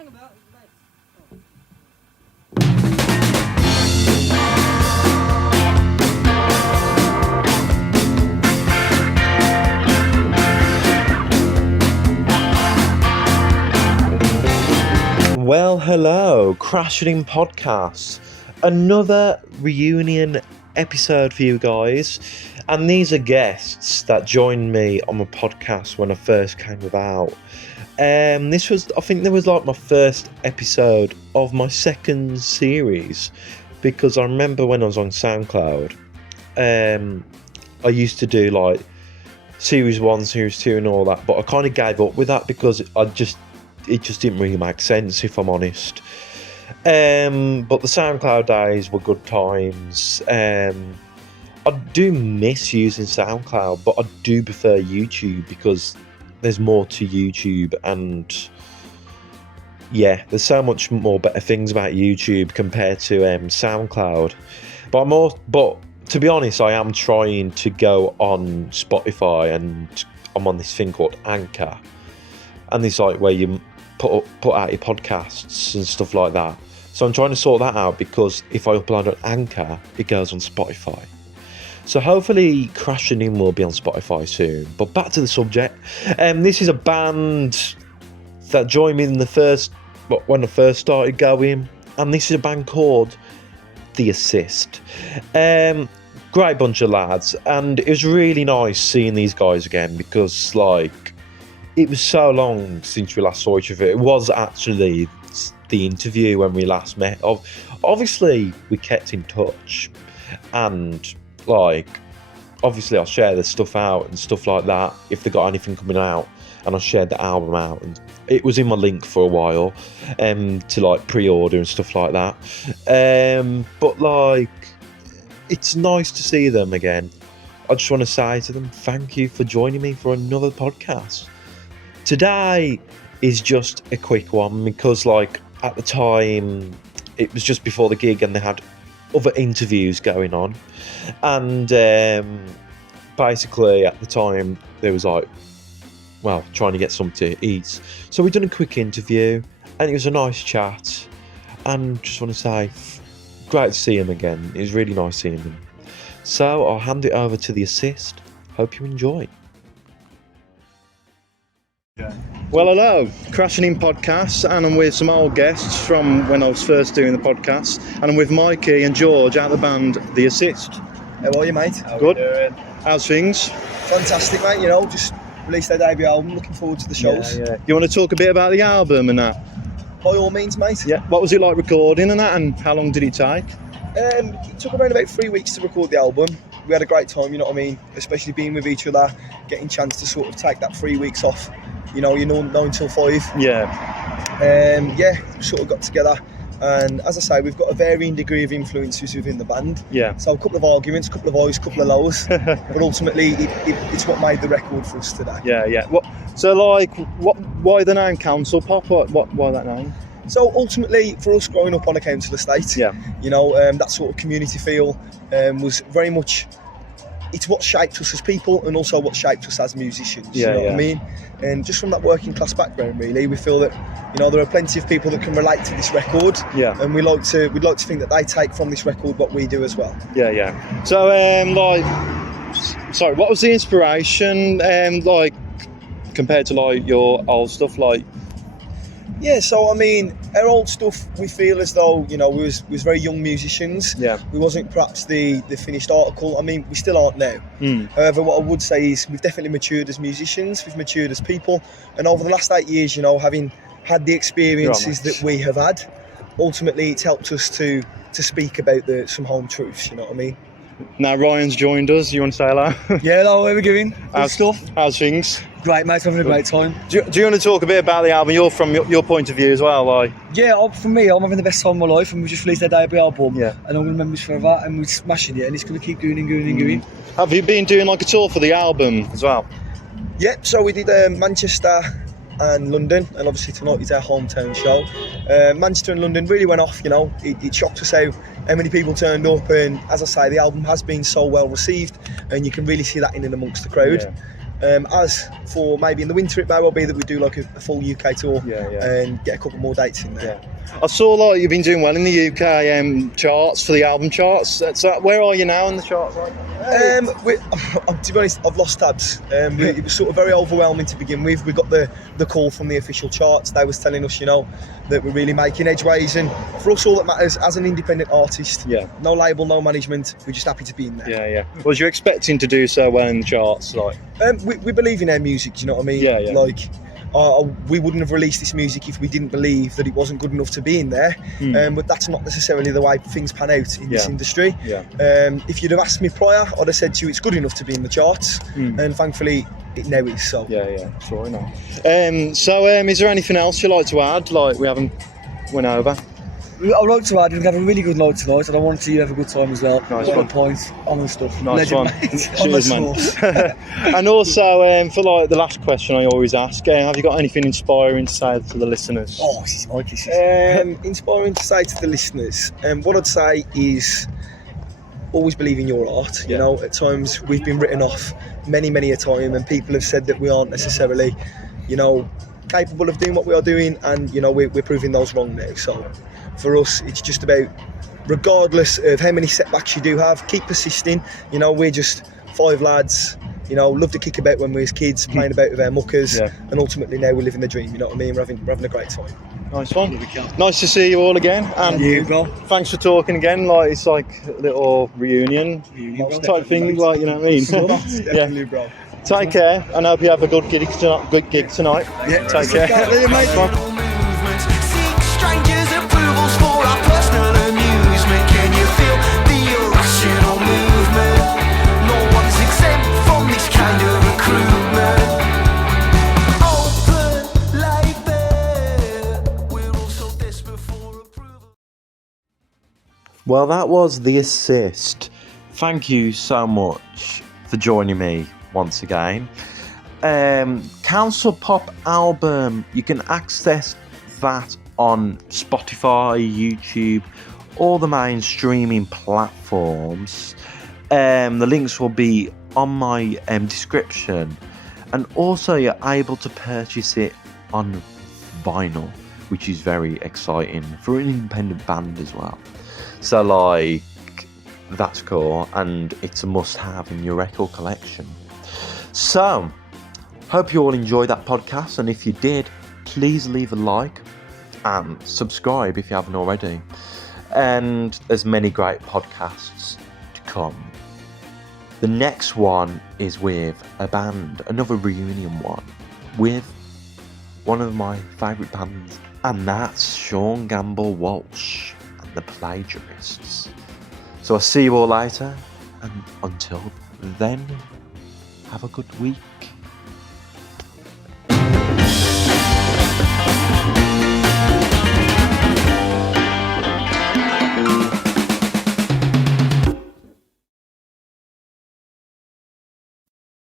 hang about. Well, hello, Crashin podcast. Another reunion episode for you guys. And these are guests that joined me on my podcast when I first came about. I think there was like my first episode of my second series, because I remember when I was on SoundCloud, I used to do like series 1, series 2 and all that, but I kind of gave up with that because it just didn't really make sense, if I'm honest. But the SoundCloud days were good times. I do miss using SoundCloud, but I do prefer YouTube because there's more to YouTube, and yeah, there's so much more better things about YouTube compared to SoundCloud. But to be honest, I am trying to go on Spotify, and I'm on this thing called Anchor, and it's like where you put out your podcasts and stuff like that. So I'm trying to sort that out, because if I upload on Anchor, it goes on Spotify. So hopefully Crashin will be on Spotify soon. But back to the subject. This is a band that joined me in when I first started going, and this is a band called The Assist. Great bunch of lads, and it was really nice seeing these guys again, because like it was so long since we last saw each other. It was actually the interview when we last met. Obviously we kept in touch, and like obviously I'll share the stuff out and stuff like that if they got anything coming out, and I shared the album out, and it was in my link for a while to like pre-order and stuff like that. But like it's nice to see them again. I just want to say to them, thank you for joining me for another podcast. Today is just a quick one, because like at the time it was just before the gig and they had other interviews going on, and basically at the time there was like, well, trying to get something to eat, so we done a quick interview and it was a nice chat, and just want to say great to see him again. It was really nice seeing him. So I'll hand it over to The Assist. Hope you enjoy. Well, hello, Crashing In podcast, and I'm with some old guests from when I was first doing the podcast, and I'm with Mikey and George out of the band The Assist. How are you, mate? Good. How's things? Fantastic, mate. You know, just released their debut album. Looking forward to the shows. Yeah. You want to talk a bit about the album and that? By all means, mate. Yeah. What was it like recording and that, and how long did it take? It took around about 3 weeks to record the album. We had a great time, you know what I mean? Especially being with each other, getting a chance to sort of take that 3 weeks off. You know, 9 till 5. Yeah. Sort of got together, and as I say, we've got a varying degree of influences within the band. Yeah. So a couple of arguments, a couple of highs, a couple of lows, but ultimately it's what made the record for us today. Yeah. Why the name Council Pop? Why that name? So ultimately, for us growing up on a council estate, yeah, you know, that sort of community feel was very much. It's what shaped us as people, and also what shaped us as musicians. You know what I mean? And just from that working class background, really, we feel that, you know, there are plenty of people that can relate to this record. Yeah. And we'd like to think that they take from this record what we do as well. Yeah. So, what was the inspiration, like, compared to like your old stuff, like? Yeah, so I mean, our old stuff, we feel as though, you know, we was very young musicians. Yeah. We wasn't perhaps the finished article. I mean, we still aren't now. However, what I would say is we've definitely matured as musicians, we've matured as people, and over the last 8 years, you know, having had the experiences that we have had, ultimately it's helped us to speak about some home truths, you know what I mean? Now Ryan's joined us. You want to say hello? Yeah, hello, how are we going? How's things? Great, mate, having a great time. Do you want to talk a bit about the album? You're from your point of view as well, like? Yeah, for me, I'm having the best time of my life, and we just released our debut album, yeah, and I'm going to remember this forever, and we're smashing it, and it's going to keep going. Have you been doing like a tour for the album as well? Yeah, so we did Manchester and London, and obviously tonight is our hometown show. Manchester and London really went off, you know. It shocked us how many people turned up, and as I say, the album has been so well received, and you can really see that in and amongst the crowd. As for maybe in the winter, it may well be that we do like a full UK tour Yeah. and get a couple more dates in there. I saw like you've been doing well in the UK charts for the album charts. So where are you now in the charts? To be honest, I've lost tabs. It was sort of very overwhelming to begin with. We got the call from the official charts. They was telling us, that we're really making edgeways, and for us, all that matters as an independent artist. No label, no management. We're just happy to be in there. Yeah. Was you expecting to do so well in the charts? We believe in our music. Do you know what I mean? Yeah. Like. We wouldn't have released this music if we didn't believe that it wasn't good enough to be in there. But that's not necessarily the way things pan out in this industry. If you'd have asked me prior, I'd have said to you it's good enough to be in the charts, and thankfully it now is. So Sure enough. Is there anything else you'd like to add? Like we haven't went over. I'd like to add, we're going to have a really good night tonight, and I want you to have a good time as well. Nice one. Points on the stuff. Nice Legend, one. mate. Cheers, man. And also, for like the last question I always ask, have you got anything inspiring to say to the listeners? Oh, this is Mikey. Inspiring to say to the listeners, what I'd say is always believe in your art. You know, at times we've been written off many a time, and people have said that we aren't necessarily, capable of doing what we are doing, and we're proving those wrong now. So for us, it's just about, regardless of how many setbacks you do have, keep persisting. We're just 5 lads, loved to kick about when we was kids, playing about with our muckers, and ultimately now we're living the dream. You know what I mean? We're having a great time. Nice one. Nice to see you all again, and you, bro. Thanks for talking again. Like it's like a little reunion type thing, like, you know what I mean? Definitely, bro. Take care, and I hope you have a good gig tonight. Yeah, take care. See you, mate. Seek strangers' approvals for our personal amusement. Can you feel the irrational movement? No one's exempt from this kind of recruitment. Open, laid bare. We're all so desperate for approval. Well, that was The Assist. Thank you so much for joining me once again. Council Pop album, you can access that on Spotify, YouTube, all the main streaming platforms. The links will be on my description, and also you're able to purchase it on vinyl, which is very exciting for an independent band as well. So like, that's cool, and it's a must-have in your record collection. So, hope you all enjoyed that podcast, and if you did, please leave a like and subscribe if you haven't already. And there's many great podcasts to come. The next one is with a band, another reunion one, with one of my favourite bands, and that's Sean Gamble Walsh and the Plagiarists. So I'll see you all later, and until then, have a good week.